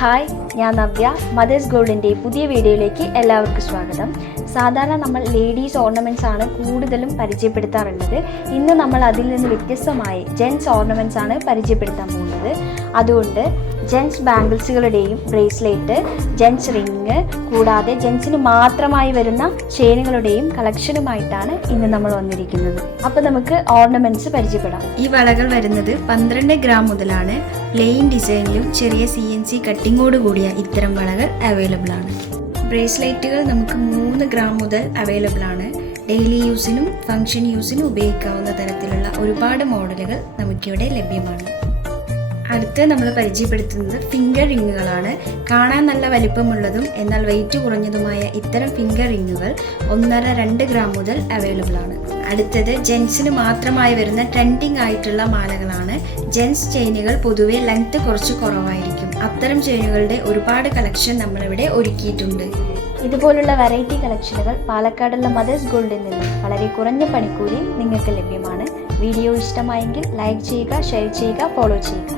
Hi, ഞാൻ Navya. Mothers ഗോൾഡിൻ്റെ പുതിയ വീഡിയോയിലേക്ക് എല്ലാവർക്കും സ്വാഗതം. സാധാരണ നമ്മൾ ലേഡീസ് ഓർണമെൻറ്റ്സ് ആണ് കൂടുതലും പരിചയപ്പെടുത്താറുള്ളത്. ഇന്ന് നമ്മൾ അതിൽ നിന്ന് വ്യത്യസ്തമായി ജെൻസ് ഓർണമെൻറ്റ്സ് ആണ് പരിചയപ്പെടുത്താൻ പോകുന്നത്. അതുകൊണ്ട് ജെൻസ് ബാംഗിൾസുകളുടെയും ബ്രേസ്ലെറ്റ്, ജെൻസ് റിങ്, കൂടാതെ ജെൻസിന് മാത്രമായി വരുന്ന ചെയിനുകളുടെയും കളക്ഷനുമായിട്ടാണ് ഇന്ന് നമ്മൾ വന്നിരിക്കുന്നത്. അപ്പോൾ നമുക്ക് ഓർണമെൻറ്റ്സ് പരിചയപ്പെടാം. ഈ വളകൾ വരുന്നത് 12 ഗ്രാം മുതലാണ്. പ്ലെയിൻ ഡിസൈനിലും ചെറിയ CNC കട്ടിങ്ങോട് കൂടിയ ഇത്തരം വളകൾ അവൈലബിൾ ആണ്. ബ്രേസ്ലെറ്റുകൾ നമുക്ക് 3 ഗ്രാം മുതൽ അവൈലബിൾ ആണ്. ഡെയിലി യൂസിനും ഫംഗ്ഷൻ യൂസിനും ഉപയോഗിക്കാവുന്ന തരത്തിലുള്ള ഒരുപാട് മോഡലുകൾ നമുക്കിവിടെ ലഭ്യമാണ്. അടുത്ത് നമ്മൾ പരിചയപ്പെടുത്തുന്നത് ഫിംഗർ റിങ്ങുകളാണ്. കാണാൻ നല്ല വലിപ്പമുള്ളതും എന്നാൽ വെയിറ്റ് കുറഞ്ഞതുമായ ഇത്തരം ഫിംഗർ റിങ്ങുകൾ 1.5-2 ഗ്രാം മുതൽ അവൈലബിൾ ആണ്. അടുത്തത് ജെൻസിന് മാത്രമായി വരുന്ന ട്രെൻഡിങ് ആയിട്ടുള്ള മാലകളാണ്. ജെൻസ് ചെയിനുകൾ പൊതുവെ ലെങ്ത് കുറച്ച് കുറവായിരിക്കും. അത്തരം ചെയിനുകളുടെ ഒരുപാട് കളക്ഷൻ നമ്മളിവിടെ ഒരുക്കിയിട്ടുണ്ട്. ഇതുപോലുള്ള വെറൈറ്റി കളക്ഷനുകൾ പാലക്കാടുള്ള മദേഴ്സ് ഗോൾഡിൽ നിന്നും വളരെ കുറഞ്ഞ പണിക്കൂലിയിൽ നിങ്ങൾക്ക് ലഭ്യമാണ്. വീഡിയോ ഇഷ്ടമായെങ്കിൽ ലൈക്ക് ചെയ്യുക, ഷെയർ ചെയ്യുക, ഫോളോ ചെയ്യുക.